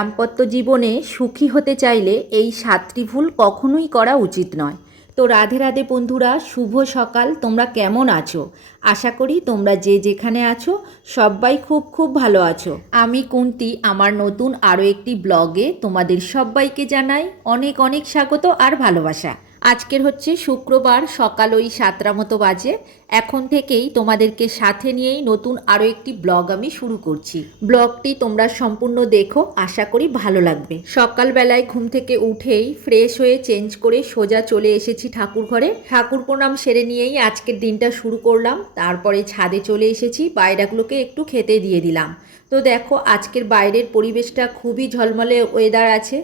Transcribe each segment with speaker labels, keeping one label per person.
Speaker 1: দাম্পত্য জীবনে সুখী হতে চাইলে এই সাতটি ভুল কখনোই করা উচিত নয়। তো রাধে রাধে বন্ধুরা, শুভ সকাল, তোমরা কেমন আছো? আশা করি তোমরা যে যেখানে আছো, সবাই খুব খুব ভালো আছো। আমি কুন্তি, আমার নতুন আরও একটি ব্লগে তোমাদের সবাইকে জানাই অনেক অনেক স্বাগত আর ভালোবাসা। আজকের হচ্ছে শুক্রবার, সকাল ওই সাতটা মতো বাজে। এখন থেকেই তোমাদেরকে সাথে নিয়েই নতুন আরও একটি ব্লগ আমি শুরু করছি। ব্লগটি তোমরা সম্পূর্ণ দেখো, আশা করি ভালো লাগবে। সকালবেলায় ঘুম থেকে উঠেই ফ্রেশ হয়ে চেঞ্জ করে সোজা চলে এসেছি ঠাকুর ঘরে। ঠাকুর প্রণাম সেরে নিয়েই আজকের দিনটা শুরু করলাম। তারপরে ছাদে চলে এসেছি, বাইরাগুলোকে একটু খেতে দিয়ে দিলাম। তো দেখো, আজকের বাইরের পরিবেশটা খুবই ঝলমলে ওয়েদার আছে।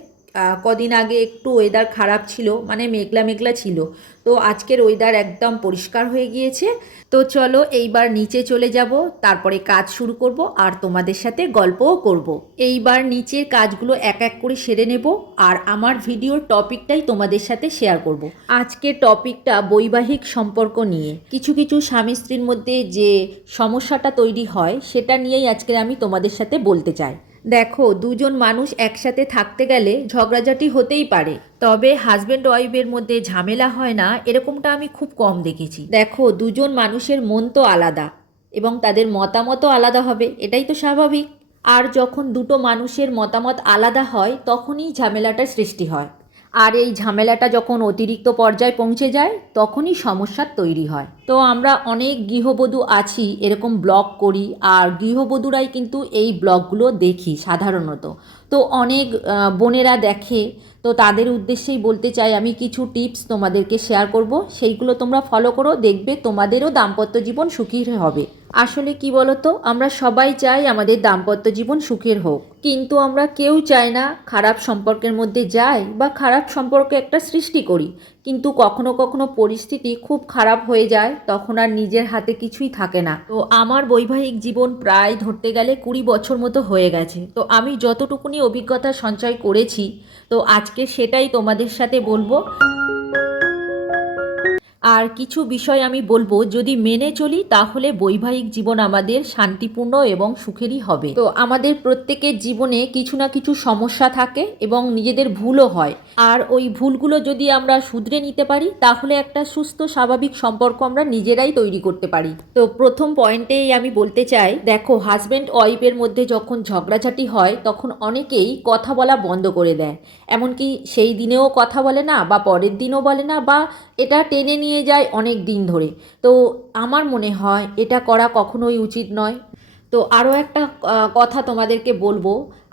Speaker 1: কদিন আগে একটু ওয়েদার খারাপ ছিল মানে মেঘলা মেঘলা ছিল। তো আজকের ওয়েদার একদম পরিষ্কার হয়ে গিয়েছে। তো চলো এইবার নিচে চলে যাব, তারপরে কাজ শুরু করব, আর তোমাদের সাথে গল্পও করব। এইবার নিচের কাজগুলো এক এক করে সেরে নেব, আর আমার ভিডিওর টপিকটাই তোমাদের সাথে শেয়ার করব। আজকের টপিকটা বৈবাহিক সম্পর্ক নিয়ে। কিছু কিছু স্বামী স্ত্রীর মধ্যে যে সমস্যাটা তৈরি হয়, সেটা নিয়েই আজকে আমি তোমাদের সাথে বলতে চাই। দেখো, দুজন মানুষ একসাথে থাকতে গেলে ঝগড়াঝাটি হতেই পারে। তবে হাজব্যান্ড ওয়াইফের মধ্যে ঝামেলা হয় না, এরকমটা আমি খুব কম দেখেছি। দেখো, দুজন মানুষের মন তো আলাদা এবং তাদের মতামতও আলাদা হবে, এটাই তো স্বাভাবিক। আর যখন দুটো মানুষের মতামত আলাদা হয়, তখনই ঝামেলাটার সৃষ্টি হয়। আর এই ঝামেলাটা যখন অতিরিক্ত পর্যায়ে পৌঁছে যায়, তখনই সমস্যার তৈরি হয়। তো আমরা অনেক গৃহবধূ আছি, এরকম ব্লগ করি, আর গৃহবধূরাই কিন্তু এই ব্লগগুলো দেখি সাধারণত। তো অনেক বোনেরা দেখে, তো তাদের উদ্দেশ্যেই বলতে চাই, আমি কিছু টিপস তোমাদেরকে শেয়ার করব, সেইগুলো তোমরা ফলো করো, দেখবে তোমাদেরও দাম্পত্য জীবন সুখীর হবে। আসলে কি বলতো, আমরা সবাই চাই আমাদের দাম্পত্য জীবন সুখের হোক। কিন্তু আমরা কেউ চাই না খারাপ সম্পর্কের মধ্যে যাই বা খারাপ সম্পর্কে একটা সৃষ্টি করি। কিন্তু কখনো কখনো পরিস্থিতি খুব খারাপ হয়ে যায়, তখন আর নিজের হাতে কিছুই থাকে না। তো আমার বৈবাহিক জীবন প্রায় ধরতে গেলে কুড়ি বছর মতো হয়ে গেছে। তো আমি যতটুকুনি অভিজ্ঞতা সঞ্চয় করেছি, তো আজকে সেটাই তোমাদের সাথে বলব। আর কিছু বিষয় আমি বলব, যদি মেনে চলি তাহলে বৈবাহিক জীবন আমাদের শান্তিপূর্ণ এবং সুখেরই হবে। তো আমাদের প্রত্যেকের জীবনে কিছু না কিছু সমস্যা থাকে এবং নিজেদের ভুলও হয়। আর ওই ভুলগুলো যদি আমরা শুধরে নিতে পারি, তাহলে একটা সুস্থ, স্বাভাবিক সম্পর্ক আমরা নিজেরাই তৈরি করতে পারি। তো প্রথম পয়েন্টেই আমি বলতে চাই, দেখো হাজব্যান্ড ওয়াইফের মধ্যে যখন ঝগড়াঝাটি হয়, তখন অনেকেই কথা বলা বন্ধ করে দেয়। এমনকি সেই দিনেও কথা বলে না, বা পরের দিনও বলে না, বা এটা টেনে নিয়ে যায় অনেক দিন ধরে। তো আমার মনে হয় এটা করা কখনোই উচিত নয়। তো আরও একটা কথা তোমাদেরকে বলব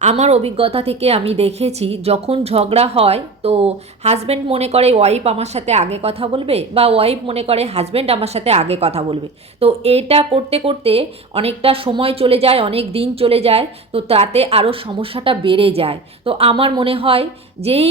Speaker 1: আমার অভিজ্ঞতা থেকে আমি দেখেছি, যখন ঝগড়া হয়, তো হাজব্যান্ড মনে করে ওয়াইফ আমার সাথে আগে কথা বলবে বা ওয়াইফ মনে করে হাজব্যান্ড আমার সাথে আগে কথা বলবে। তো এটা করতে করতে অনেকটা সময় চলে যায়, অনেক দিন চলে যায়, তো তাতে আরও সমস্যাটা বেড়ে যায়। তো আমার মনে হয়, যেই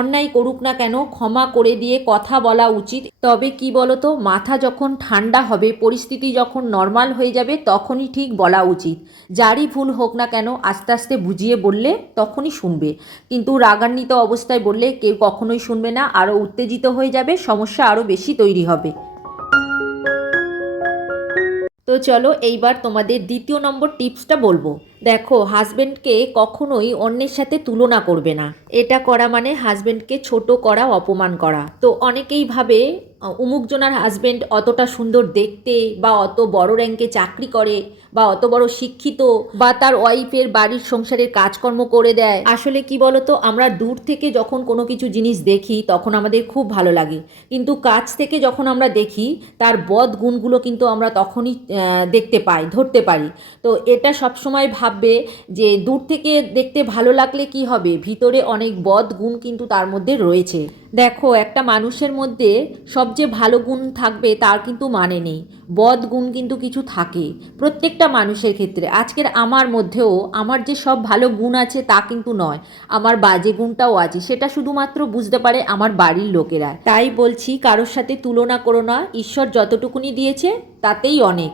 Speaker 1: অন্যায় করুক না কেন, ক্ষমা করে দিয়ে কথা বলা উচিত। তবে কি বলতো, মাথা যখন ঠান্ডা হবে, পরিস্থিতি যখন নর্মাল হয়ে যাবে, তখনই ঠিক বলা উচিত। যারই ভুল হোক না কেন, আস্তে আস্তে বুঝিয়ে বললে তখনই শুনবে। কিন্তু রাগান্বিত অবস্থায় বললে কেউ কখনোই শুনবে না আরও উত্তেজিত হয়ে যাবে, সমস্যা আরও বেশি তৈরি হবে। তো চলো এইবার তোমাদের দ্বিতীয় নম্বর টিপসটা বলব। দেখো হাজবেন্ডকে কখনোই অন্যের সাথে তুলনা করবে না। এটা করা মানে হাজবেন্ডকে ছোট করা, অপমান করা। তো অনেকেই ভাবে উমুকজনার হাজবেন্ড অতটা সুন্দর দেখতে বা অত বড় র্যাঙ্কে চাকরি করে বা অত বড় শিক্ষিত বা তার ওয়াইফের বাড়ির সংসারের কাজকর্ম করে দেয়। আসলে কি বলতো, আমরা দূর থেকে যখন কোনো কিছু জিনিস দেখি, তখন আমাদের খুব ভালো লাগে। কিন্তু কাছ থেকে যখন আমরা দেখি, তার বদ গুণগুলো কিন্তু আমরা তখনই দেখতে পাই, ধরতে পারি। তো এটা সবসময় ভাববে যে দূর থেকে দেখতে ভালো লাগলে কি হবে? ভিতরে অনেক বদ গুণ কিন্তু তার মধ্যে রয়েছে। দেখো, একটা মানুষের মধ্যে সবচেয়ে ভালো গুণ থাকবে তার কিন্তু মানে নেই। বদ গুণ কিন্তু কিছু থাকে প্রত্যেকটা মানুষের ক্ষেত্রে। আজকের আমার মধ্যেও আমার যে সব ভালো গুণ আছে তা কিন্তু নয়, আমার বাজে গুণটাও আছে। সেটা শুধুমাত্র বুঝতে পারে আমার বাড়ির লোকেরা। তাই বলছি, কারোর সাথে তুলনা করো না। ঈশ্বর যতটুকুনি দিয়েছে, তাতেই অনেক।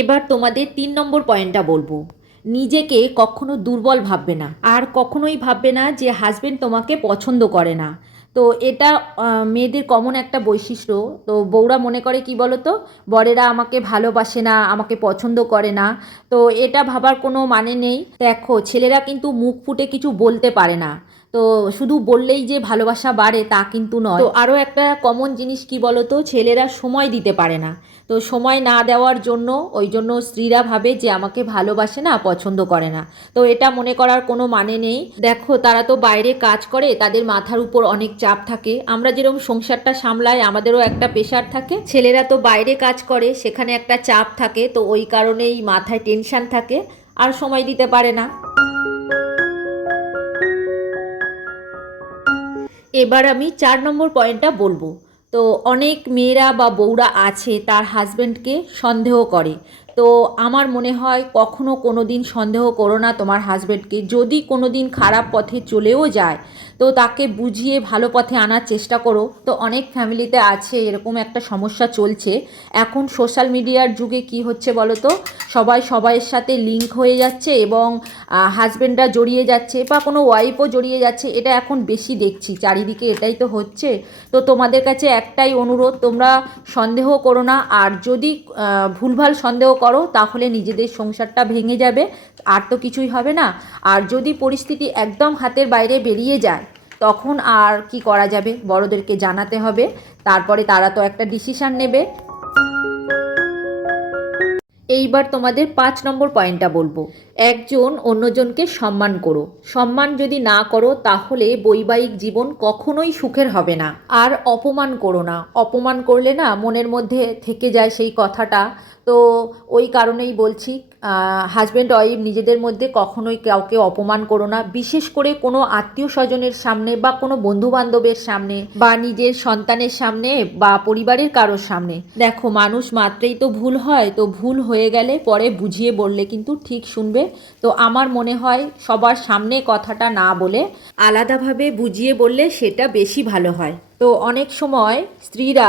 Speaker 1: এবার তোমাদের তিন নম্বর পয়েন্টটা বলব। নিজেকে কখনো দুর্বল ভাববে না। আর কখনোই ভাববে না যে হাজবেন্ড তোমাকে পছন্দ করে না। তো এটা মেয়েদের কমন একটা বৈশিষ্ট্য। তো বউরা মনে করে কি বলো তো বরেরা আমাকে ভালোবাসে না, আমাকে পছন্দ করে না। তো এটা ভাবার কোনো মানে নেই। দেখো, ছেলেরা কিন্তু মুখ ফুটে কিছু বলতে পারে না। তো শুধু বললেই যে ভালোবাসা বাড়ে তা কিন্তু নয়। তো আরও একটা কমন জিনিস কি বলো তো ছেলেরা সময় দিতে পারে না। তো সময় না দেওয়ার জন্য, ওই জন্য স্ত্রীরা ভাবে যে আমাকে ভালোবাসে না, পছন্দ করে না। তো এটা মনে করার কোনো মানে নেই। দেখো, তারা তো বাইরে কাজ করে, তাদের মাথার উপর অনেক চাপ থাকে। আমরা যেরকম সংসারটা সামলাই, আমাদেরও একটা প্রেশার থাকে। ছেলেরা তো বাইরে কাজ করে, সেখানে একটা চাপ থাকে। তো ওই কারণেই মাথায় টেনশন থাকে। আর সময় দিতে পারে না। এবার আমি চার নম্বর পয়েন্টটা বলব। তো অনেক মেয়েরা বা বউরা আছে, তার হাজব্যান্ডকে সন্দেহ করে। তো আমার মনে হয় কখনো কোনো দিন সন্দেহ করো না তোমার হাজব্যান্ডকে যদি কোনো দিন খারাপ পথে চলেও যায়, তো তাকে বুঝিয়ে ভালো পথে আনার চেষ্টা করো। তো অনেক ফ্যামিলিতে আছে, এরকম একটা সমস্যা চলছে। এখন সোশ্যাল মিডিয়ার যুগে কি হচ্ছে বলো তো? সবাই সবাইয়ের সাথে লিঙ্ক হয়ে যাচ্ছে এবং হাজব্যান্ডরা জড়িয়ে যাচ্ছে বা কোনো ওয়াইফও জড়িয়ে যাচ্ছে, এটা এখন বেশি দেখছি। চারিদিকে এটাই তো হচ্ছে। তো তোমাদের কাছে একটাই অনুরোধ, তোমরা সন্দেহ করো না। আর যদি ভুলভাল সন্দেহ করো, তাহলে নিজেদের সংসারটা ভেঙে যাবে, আর তো কিছুই হবে না। আর যদি পরিস্থিতি একদম হাতের বাইরে বেরিয়ে যায়, তখন আর কি করা যাবে? বড়দেরকে জানাতে হবে। তারপরে তারা তো একটা ডিসিশান নেবে। এইবার তোমাদের পাঁচ নম্বর পয়েন্টটা বলব। একজন অন্যজনকে সম্মান করো। সম্মান যদি না করো, তাহলে বৈবাহিক জীবন কখনোই সুখের হবে না। আর অপমান করো না। অপমান করলে না মনের মধ্যে থেকে যায় সেই কথাটা। তো ওই কারণেই বলছি হাজব্যান্ড ওয়াইফ নিজেদের মধ্যে কখনোই কাউকে অপমান করো না। বিশেষ করে কোনো আত্মীয় স্বজনের সামনে বা কোনো বন্ধু বান্ধবের সামনে বা নিজের সন্তানের সামনে বা পরিবারের কারোর সামনে। দেখো, মানুষ মাত্রেই তো ভুল হয়। তো ভুল হয়ে গেলে পরে বুঝিয়ে বললে কিন্তু ঠিক শুনবে। তো আমার মনে হয় সবার সামনে কথাটা না বলে আলাদাভাবে বুঝিয়ে বললে সেটা বেশি ভালো হয়। তো অনেক সময় স্ত্রীরা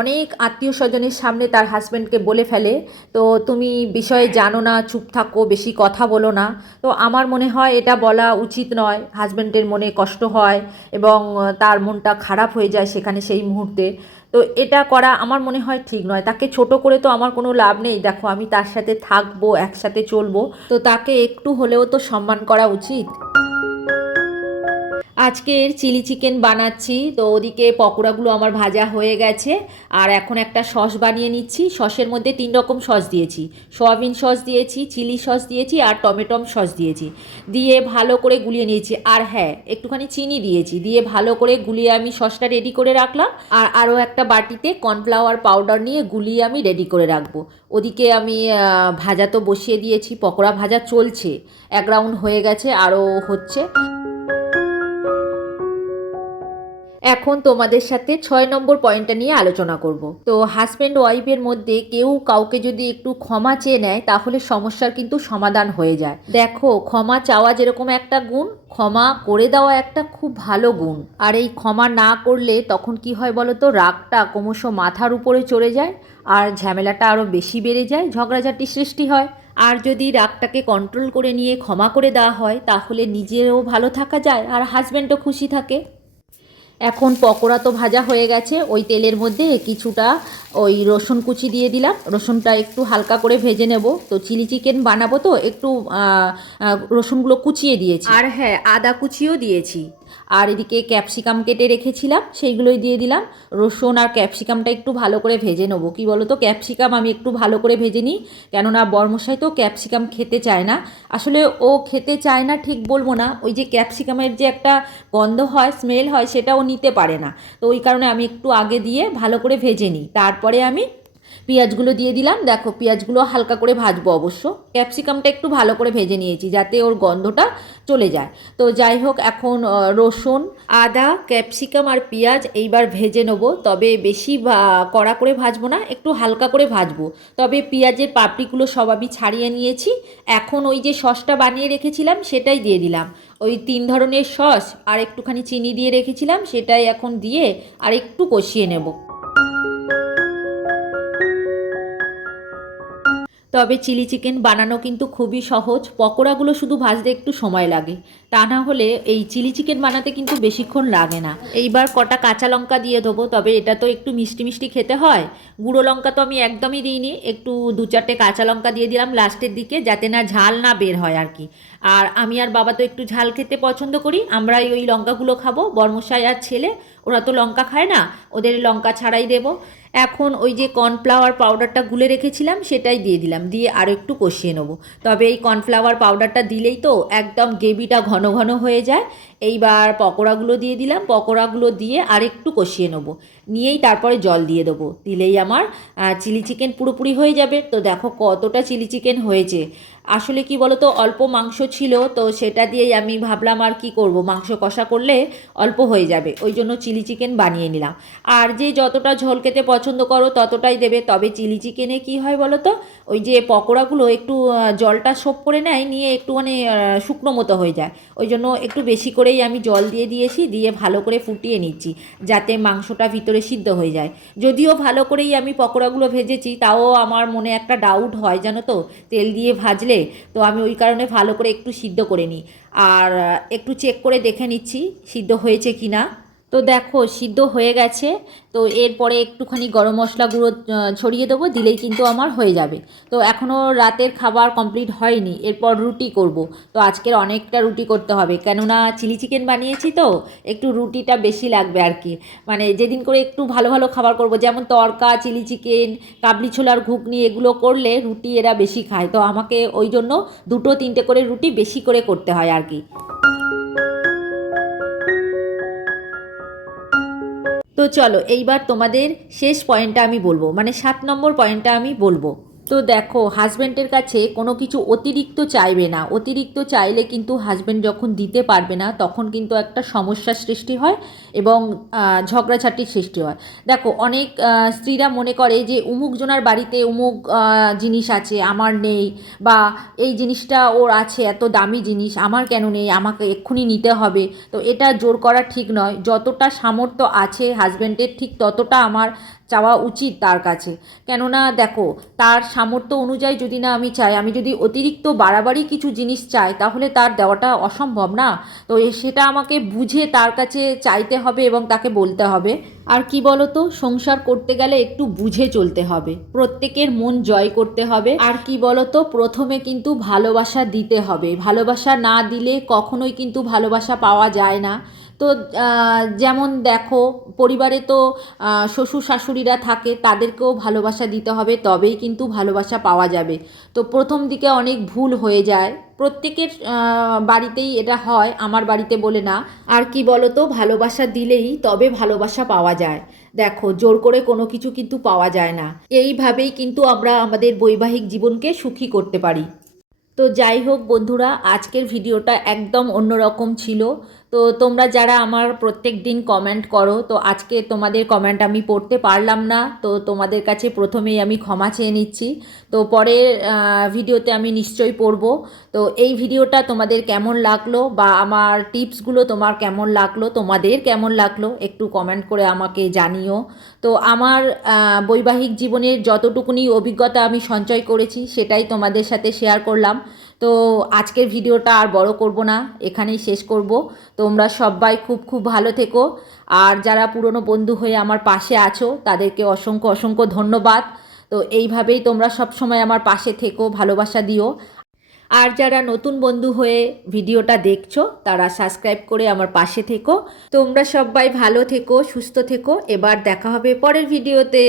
Speaker 1: অনেক আত্মীয় স্বজনের সামনে তার হাজব্যান্ডকে বলে ফেলে, তো তুমি বিষয়ে জানো না, চুপ থাকো, বেশি কথা বলো না। তো আমার মনে হয় এটা বলা উচিত নয়। হাজব্যান্ডের মনে কষ্ট হয় এবং তার মনটা খারাপ হয়ে যায় সেখানে সেই মুহূর্তে। তো এটা করা আমার মনে হয় ঠিক নয়। তাকে ছোট করে তো আমার কোনো লাভ নেই। দেখো, আমি তার সাথে থাকব, একসাথে চলবো। তো তাকে একটু হলেও তো সম্মান করা উচিত। আজকের চিলি চিকেন বানাচ্ছি, তো ওদিকে পকোড়াগুলো আমার ভাজা হয়ে গেছে, আর এখন একটা সস বানিয়ে নিচ্ছি, সসের মধ্যে তিন রকম সস দিয়েছি, সয়াবিন সস দিয়েছি, চিলি সস দিয়েছি, আর টমেটম সস দিয়েছি, দিয়ে ভালো করে গুলিয়ে নিয়েছি, আর হ্যাঁ একটুখানি চিনি দিয়েছি, দিয়ে ভালো করে গুলিয়ে আমি সসটা রেডি করে রাখলাম, আর আরও একটা বাটিতে কর্নফ্লাওয়ার পাউডার নিয়ে গুলিয়ে আমি রেডি করে রাখব, ওদিকে আমি ভাজা তো বসিয়ে দিয়েছি, পকোড়া ভাজা চলছে, এক রাউন্ড হয়ে গেছে, আরও হচ্ছে। এখন তোমাদের সাথে ছয় নম্বর পয়েন্টটা নিয়ে আলোচনা করব। তো হাজব্যান্ড ওয়াইফের মধ্যে কেউ কাউকে যদি একটু ক্ষমা চেয়ে নেয়, তাহলে সমস্যার কিন্তু সমাধান হয়ে যায়। দেখো, ক্ষমা চাওয়া যেরকম একটা গুণ, ক্ষমা করে দেওয়া একটা খুব ভালো গুণ। আর এই ক্ষমা না করলে তখন কি হয় বলো তো রাগটা ক্রমশ মাথার উপরে চড়ে যায় আর ঝামেলাটা আরও বেশি বেড়ে যায়, ঝগড়াঝাটি সৃষ্টি হয়। আর যদি রাগটাকে কন্ট্রোল করে নিয়ে ক্ষমা করে দেওয়া হয়, তাহলে নিজেরও ভালো থাকা যায় আর হাজব্যান্ডও খুশি থাকে। এখন পকোড়া তো ভাজা হয়ে গেছে, ওই তেলের মধ্যে কিছুটা ওই রসুন কুচি দিয়ে দিলাম। রসুনটা একটু হালকা করে ভেজে নেব। তো চিলি চিকেন বানাবো তো, একটু রসুনগুলো কুচিয়ে দিয়েছি। আর হ্যাঁ আদা কুচিও দিয়েছি। আর এদিকে ক্যাপসিকাম কেটে রেখেছিলাম, সেইগুলোই দিয়ে দিলাম। রসুন আর ক্যাপসিকামটা একটু ভালো করে ভেজে নেব। কী বলো তো ক্যাপসিকাম আমি একটু ভালো করে ভেজে নিই, কেননা বর্মশাই তো ক্যাপসিকাম খেতে চায় না। আসলে ও খেতে চায় না ঠিক বলব না, ওই যে ক্যাপসিকামের যে একটা গন্ধ হয় স্মেল হয় সেটা ও নিতে পারে না। তো ওই কারণে আমি একটু আগে দিয়ে ভালো করে ভেজে নিই। তারপরে আমি পেঁয়াজগুলো দিয়ে দিলাম। দেখো, পেঁয়াজগুলো হালকা করে ভাজবো অবশ্য। ক্যাপসিকামটা একটু ভালো করে ভেজে নিয়েছি, যাতে ওর গন্ধটা চলে যায়। তো যাই হোক, এখন রসুন, আদা, ক্যাপসিকাম আর পেঁয়াজ এইবার ভেজে নেব। তবে বেশি কড়া করে ভাজবো না, একটু হালকা করে ভাজবো। তবে পেঁয়াজের পাপড়িগুলো সব আমি ছাড়িয়ে নিয়েছি। এখন ওই যে সসটা বানিয়ে রেখেছিলাম, সেটাই দিয়ে দিলাম। ওই তিন ধরনের সস আর একটুখানি চিনি দিয়ে রেখেছিলাম, সেটাই এখন দিয়ে আর একটু কষিয়ে নেব। তবে চিলি চিকেন বানানো কিন্তু খুবই সহজ। পকোড়াগুলো শুধু ভাজতে একটু সময় লাগে। তা না হলে এই চিলি চিকেন বানাতে কিন্তু বেশিক্ষণ লাগে না। এইবার কটা কাঁচা লঙ্কা দিয়ে দেবো তবে এটা তো একটু মিষ্টি মিষ্টি খেতে হয়। গুঁড়ো লঙ্কা তো আমি একদমই দিইনি, একটু দু চারটে কাঁচা লঙ্কা দিয়ে দিলাম লাস্টের দিকে, যাতে না ঝাল না বের হয় আর কি। আর আমি আর বাবা তো একটু ঝাল খেতে পছন্দ করি আমরা ওই লঙ্কাগুলো খাব। বর্মশাই আর ছেলে, ওরা তো লঙ্কা খায় না, ওদের লঙ্কা ছাড়াই দেবো। এখন ওই যে কর্নফ্লাওয়ার পাউডারটা গুলে রেখেছিলাম, সেটাই দিয়ে দিলাম, দিয়ে আরও একটু কষিয়ে নেব। তবে এই কর্নফ্লাওয়ার পাউডারটা দিলেই তো একদম গ্রেভিটা ঘন ঘন হয়ে যায়। এইবার পকোড়াগুলো দিয়ে দিলাম, পকোড়াগুলো দিয়ে আর একটু কষিয়ে নেব। নিয়েই তারপরে জল দিয়ে দেবো। দিলেই আমার চিলি চিকেন পুরোপুরি হয়ে যাবে। তো দেখো কতটা চিলি চিকেন হয়েছে। আসলে কি বলো তো অল্প মাংস ছিল, তো সেটা দিয়েই আমি ভাবলাম আর কি করব। মাংস কষা করলে অল্প হয়ে যাবে, ওই জন্য চিলি চিকেন বানিয়ে নিলাম। আর যে যতটা ঝোল খেতে পছন্দ করো, ততটাই দেবে। তবে চিলি চিকেনে কি হয় বলো তো ওই যে পকোড়াগুলো একটু জলটা সোপ করে নেয়, নিয়ে একটু মানে শুকনো মতো হয়ে যায়। ওই জন্য একটু বেশি করেই আমি জল দিয়ে দিয়েছি, দিয়ে ভালো করে ফুটিয়ে নিচ্ছি, যাতে মাংসটা ভিতরে সিদ্ধ হয়ে যায়। যদিও ভালো করেই আমি পকোড়াগুলো ভেজেছি, তাও আমার মনে একটা ডাউট হয় জানো তো, তেল দিয়ে ভাজলে তো আমি ওই কারণে ভালো করে একটু সিদ্ধ করে নিই। আর একটু চেক করে দেখে নিচ্ছি, সিদ্ধ হয়েছে কি না তো দেখো, সিদ্ধ হয়ে গেছে। তো এরপরে একটুখানি গরম মশলা গুঁড়ো ছড়িয়ে দেবো, দিলেই কিন্তু আমার হয়ে যাবে। তো এখনও রাতের খাবার কমপ্লিট হয়নি, এরপর রুটি করব। তো আজকের অনেকটা রুটি করতে হবে, কেননা চিলি চিকেন বানিয়েছি তো, একটু রুটিটা বেশি লাগবে আর কি। মানে যেদিন করে একটু ভালো ভালো খাবার করব, যেমন তরকা, চিলি চিকেন, কাবলি ছোলার ঘুগনি, এগুলো করলে রুটি এরা বেশি খায়। তো আমাকে ওই জন্য দুটো, তিনটে করে রুটি বেশি করে করতে হয় আর কি। তো চলো এইবার তোমাদের শেষ পয়েন্টটা আমি বলব। মানে সাত নম্বর পয়েন্টটা আমি বলব। তো দেখো হাজব্যান্ডের কাছে কোনো কিছু অতিরিক্ত চাইবে না। অতিরিক্ত চাইলে কিন্তু হাজব্যান্ড যখন দিতে পারবে না, তখন কিন্তু একটা সমস্যার সৃষ্টি হয় এবং ঝগড়াঝাটির সৃষ্টি হয়। দেখো, অনেক স্ত্রীরা মনে করে যে উমুক জনার বাড়িতে উমুক জিনিস আছে, আমার নেই বা এই জিনিসটা ওর আছে, এত দামি জিনিস, আমার কেন নেই, আমাকে এক্ষুনি নিতে হবে। তো এটা জোর করা ঠিক নয়। যতটা সামর্থ্য আছে হাজব্যান্ডের ঠিক ততটা আমার চাওয়া উচিত তার কাছে। কেননা দেখো, তার সামর্থ্য অনুযায়ী যদি না আমি চাই, আমি যদি অতিরিক্ত বাড়াবাড়ি কিছু জিনিস চাই, তাহলে তার দেওয়াটা অসম্ভব না? তো সেটা আমাকে বুঝে তার কাছে চাইতে হবে এবং তাকে বলতে হবে। আর কি বলতো, সংসার করতে গেলে একটু বুঝে চলতে হবে। প্রত্যেকের মন জয় করতে হবে। আর কি বলতো, প্রথমে কিন্তু ভালোবাসা দিতে হবে। ভালোবাসা না দিলে কখনোই কিন্তু ভালোবাসা পাওয়া যায় না। তো যেমন দেখো, পরিবারে তো শ্বশুর শাশুড়িরা থাকে, তাদেরকেও ভালোবাসা দিতে হবে, তবেই কিন্তু ভালোবাসা পাওয়া যাবে। তো প্রথম দিকে অনেক ভুল হয়ে যায়। প্রত্যেকের বাড়িতেই এটা হয়, আমার বাড়িতে বলে না। আর কি বলো তো ভালোবাসা দিলেই তবে ভালোবাসা পাওয়া যায়। দেখো, জোর করে কোনো কিছু কিন্তু পাওয়া যায় না। এইভাবেই কিন্তু আমরা আমাদের বৈবাহিক জীবনকে সুখী করতে পারি। তো যাই হোক বন্ধুরা, আজকের ভিডিওটা একদম অন্যরকম ছিল। তো তোমরা যারা আমার প্রত্যেক দিন কমেন্ট করো, তো আজকে তোমাদের কমেন্ট আমি পড়তে পারলাম না, তো তোমাদের কাছে প্রথমেই আমি ক্ষমা চেয়ে নিচ্ছি। তো পরের ভিডিওতে আমি নিশ্চয়ই পড়ব। তো এই ভিডিওটা তোমাদের কেমন লাগল বা আমার টিপসগুলো তোমার কেমন লাগল, তোমাদের কেমন লাগল একটু কমেন্ট করে আমাকে জানিও। তো আমার বৈবাহিক জীবনের যতটুকুনি অভিজ্ঞতা আমি সঞ্চয় করেছি, সেটাই তোমাদের সাথে শেয়ার করলাম। তো আজকের ভিডিওটা আর বড় করব না, এখানেই শেষ করব। তোমরা সবাই খুব খুব ভালো থেকো। আর যারা পুরনো বন্ধু হয়ে আমার পাশে আছো, তাদেরকে অসংখ্য অসংখ্য ধন্যবাদ। তো এইভাবেই তোমরা সব সময় আমার পাশে থেকো, ভালোবাসা দিও। আর যারা নতুন বন্ধু হয়ে ভিডিওটা দেখছ, তারা সাবস্ক্রাইব করে আমার পাশে থেকো। তোমরা সবাই ভালো থেকো, সুস্থ থেকো। এবার দেখা হবে পরের ভিডিওতে।